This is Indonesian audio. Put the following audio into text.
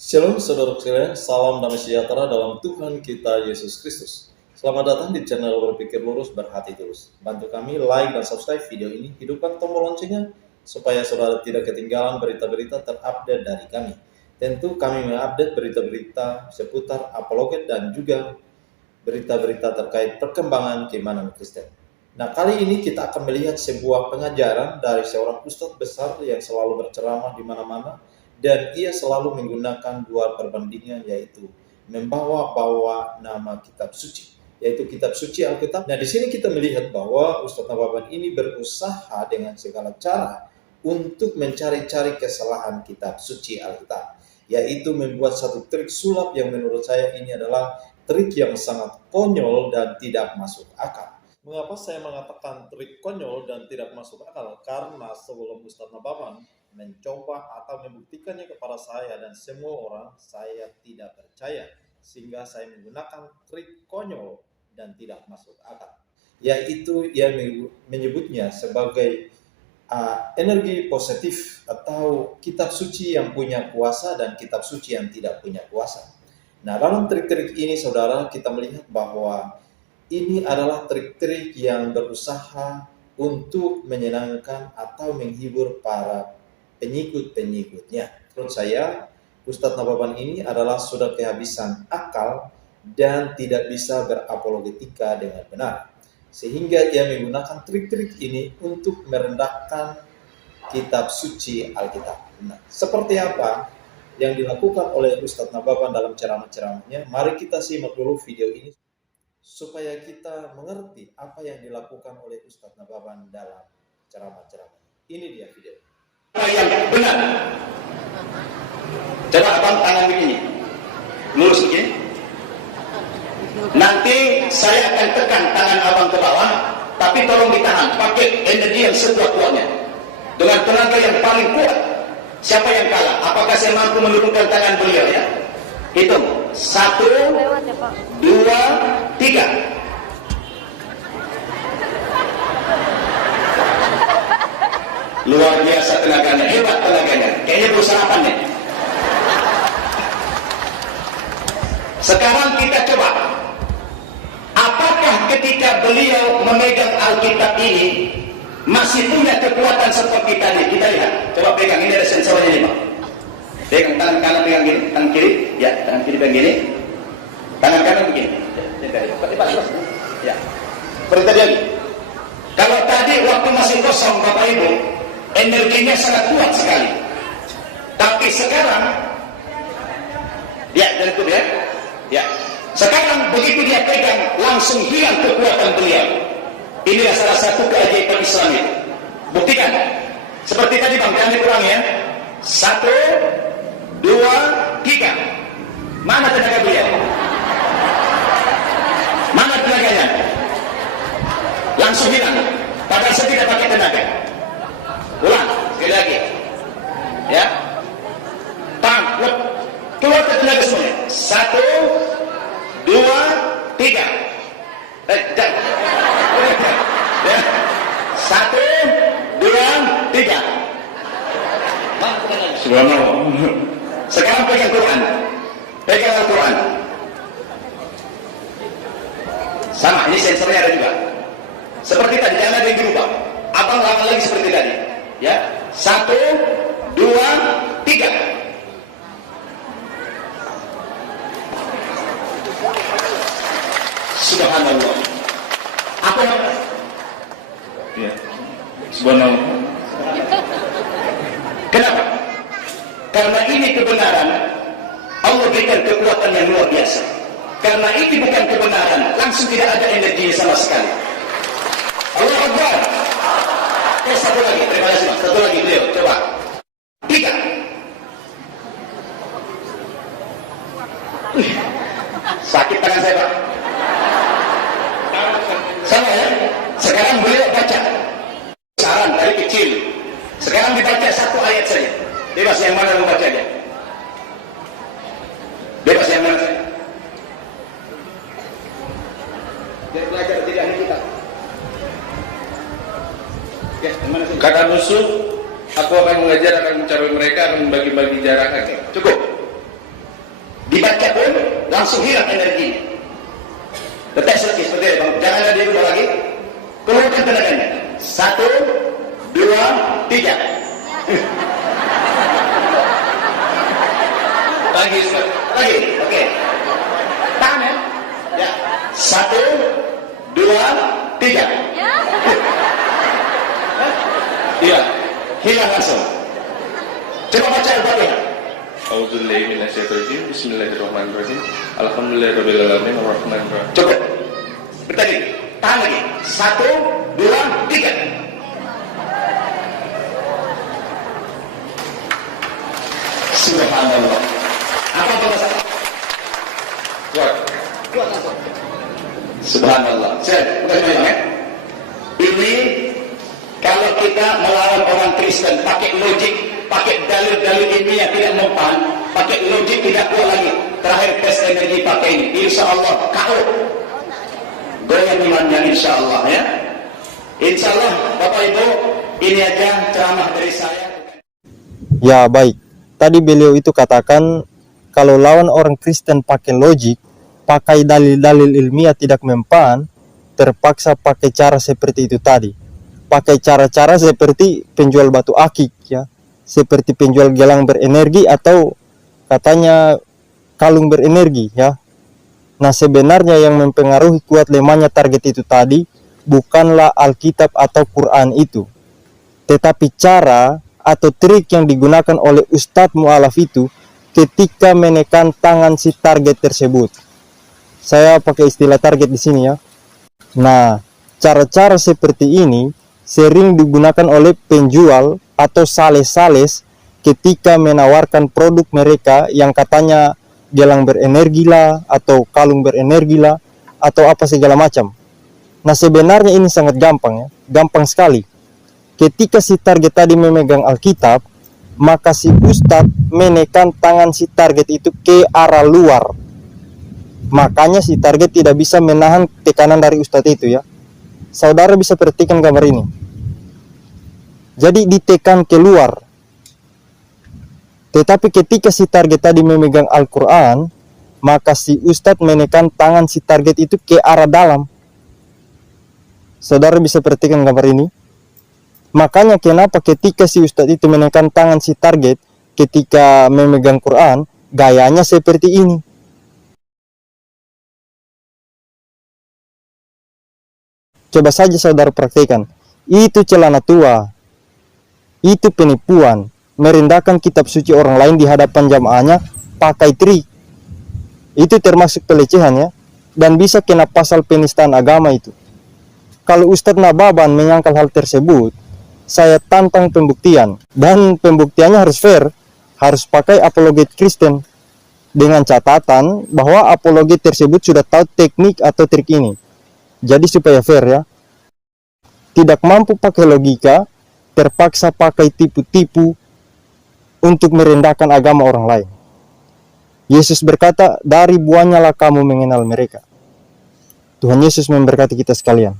Shalom saudara sekalian, salam damai sejahtera dalam Tuhan kita Yesus Kristus. Selamat datang di channel Berpikir Lurus Berhati Tulus. Bantu kami like dan subscribe video ini, hidupkan tombol loncengnya supaya saudara tidak ketinggalan berita-berita terupdate dari kami. Tentu kami mengupdate berita-berita seputar apologet dan juga berita-berita terkait perkembangan keimanan Kristen. Nah, kali ini kita akan melihat sebuah pengajaran dari seorang ustadz besar yang selalu berceramah di mana-mana. Dan ia selalu menggunakan dua perbandingan, yaitu membawa-bawa nama kitab suci, yaitu kitab suci Alkitab. Nah, di sini kita melihat bahwa Ustadz Nababan ini berusaha dengan segala cara untuk mencari-cari kesalahan kitab suci Alkitab, yaitu membuat satu trik sulap yang menurut saya ini adalah trik yang sangat konyol dan tidak masuk akal. Mengapa saya mengatakan trik konyol dan tidak masuk akal? Karena sebelum Ustadz Nababan mencoba atau membuktikannya kepada saya dan semua orang, saya tidak percaya, sehingga saya menggunakan trik konyol dan tidak masuk akal, yaitu ia menyebutnya sebagai energi positif atau kitab suci yang punya kuasa dan kitab suci yang tidak punya kuasa. Nah, dalam trik-trik ini saudara, kita melihat bahwa ini adalah trik-trik yang berusaha untuk menyenangkan atau menghibur para pengikut-pengikutnya. Menurut saya, Ustadz Nababan ini adalah sudah kehabisan akal dan tidak bisa berapologetika dengan benar. Sehingga ia menggunakan trik-trik ini untuk merendahkan kitab suci Alkitab. Nah, seperti apa yang dilakukan oleh Ustadz Nababan dalam ceramah-ceramahnya? Mari kita simak dulu video ini supaya kita mengerti apa yang dilakukan oleh Ustadz Nababan dalam ceramah-ceramahnya. Ini dia video. Yang benar. Coba abang tangan begini, lurus begini. Nanti saya akan tekan tangan abang ke bawah, tapi tolong ditahan, pakai energi yang sekuat-kuatnya, dengan tenaga yang paling kuat. Siapa yang kalah? Apakah saya mampu menurunkan tangan beliau ya? Hitung, 1, 2, 3. Luar biasa tenaganya, hebat tenaganya. Kayaknya belum sarapan nih. Sekarang kita coba, apakah ketika beliau memegang Alkitab ini masih punya kekuatan seperti tadi? Kita lihat, coba pegang, ini ada sensornya nih Pak. Pegang tangan kanan, pegang gini, tangan kiri, ya, tangan kiri pegang gini, tangan kanan begini. Ya, seperti tadi lagi. Kalau tadi waktu masih kosong Bapak Ibu, energinya sangat kuat sekali. Tapi sekarang, ya, dan itu dia, ya. Sekarang begitu dia pegang, langsung hilang kekuatan beliau. Inilah salah satu keajaiban Islam itu. Buktikan. Seperti tadi Bang, jangan dikurangi ya. 1, 2, 3. Mana tenaga beliau? Mana tenaganya? Langsung hilang. Padahal saya tidak pakai tenaga. Ulang, sekali lagi. Ya. Pam, keluar ke tenaga semuanya. 1, 2, 3. Jangan. Ya. 1, 2, 3. Subhanallah. Sekarang pegang Quran. Pegang Al-Quran. Sama, ini sensornya ada juga. Seperti tadi, jangan ada yang dirubah. Abang lakukan lagi seperti tadi. Ya, 1, 2, 3. Subhanallah. Apa yang? Ya. Subhanallah. Kenapa? Karena ini kebenaran. Allah berikan kekuatan yang luar biasa. Karena ini bukan kebenaran, langsung tidak ada energi sama sekali. Allah Akbar. Satu lagi, terima kasih Mas. Satu lagi beliau, coba. 3. Sakit tangan saya Pak. Sama ya. Sekarang beliau baca. Saran dari kecil. Sekarang dibaca satu ayat saja. Bebas yang mana membacanya? Bebas yang mana? Dia belajar tidak hanya kita. Ya, kata musuh, aku akan mengajar, akan mencari mereka, akan membagi-bagi jarak. Cukup. langsung hilang energi. Detek seperti itu, bang. Jangan ada dirubah lagi. Keluarkan tenaganya. 1, 2, 3. Lagi, Ustaz. Lagi. Oke. Tahan ya. Ya. 1, 2, 3. Iya. Hilang langsung. Coba baca Al-Fatihah. A'udzubillahi minasyaitonir rajim. Bismillahirrahmanirrahim. Alhamdulillahirabbil alamin arrahmanir rahim. Cukup. Tadi. Tahan lagi. 1, 2, 3. Subhanallah. Apa itu masalah? Kuat. Kuat langsung. Subhanallah. Saya bukan bilang ya. Ini kalau kita melawan orang Kristen pakai logik, pakai dalil-dalil ilmiah tidak mempan, pakai logik tidak kuat lagi. Terakhir tes energi pakai ini. Insya Allah KO. Goyang imannya insya Allah ya. Insya Allah Bapak Ibu, ini aja ceramah dari saya. Ya baik, tadi beliau itu katakan kalau lawan orang Kristen pakai logik, pakai dalil-dalil ilmiah tidak mempan, terpaksa pakai cara seperti itu tadi. Pakai cara-cara seperti penjual batu akik ya, seperti penjual gelang berenergi atau katanya kalung berenergi ya. Nah sebenarnya yang mempengaruhi kuat lemahnya target itu tadi bukanlah Alkitab atau Quran itu, tetapi cara atau trik yang digunakan oleh Ustadz Mu'alaf itu ketika menekan tangan si target tersebut. Saya pakai istilah target di sini ya. Nah, cara-cara seperti ini sering digunakan oleh penjual atau sales-sales ketika menawarkan produk mereka yang katanya gelang berenergi lah atau kalung berenergi lah atau apa segala macam. Nah, sebenarnya ini sangat gampang ya, gampang sekali. Ketika si target tadi memegang Alkitab, maka si Ustadz menekan tangan si target itu ke arah luar. Makanya si target tidak bisa menahan tekanan dari Ustadz itu ya. Saudara bisa perhatikan gambar ini. Jadi ditekan keluar. Tetapi ketika si target tadi memegang Al-Quran, maka si Ustadz menekan tangan si target itu ke arah dalam. Saudara bisa perhatikan gambar ini. Makanya kenapa ketika si Ustadz itu menekan tangan si target ketika memegang Quran, gayanya seperti ini. Coba saja saudara praktekkan. Itu celana tua. Itu penipuan. Merendahkan kitab suci orang lain di hadapan jamaahnya pakai trik. Itu termasuk pelecehan ya. Dan bisa kena pasal penistaan agama itu. Kalau Ustadz Nababan menyangkal hal tersebut, saya tantang pembuktian. Dan pembuktiannya harus fair. Harus pakai apologet Kristen. Dengan catatan bahwa apologet tersebut sudah tahu teknik atau trik ini. Jadi supaya fair ya. Tidak mampu pakai logika, terpaksa pakai tipu-tipu untuk merendahkan agama orang lain. Yesus berkata, dari buahnya lah kamu mengenal mereka. Tuhan Yesus memberkati kita sekalian.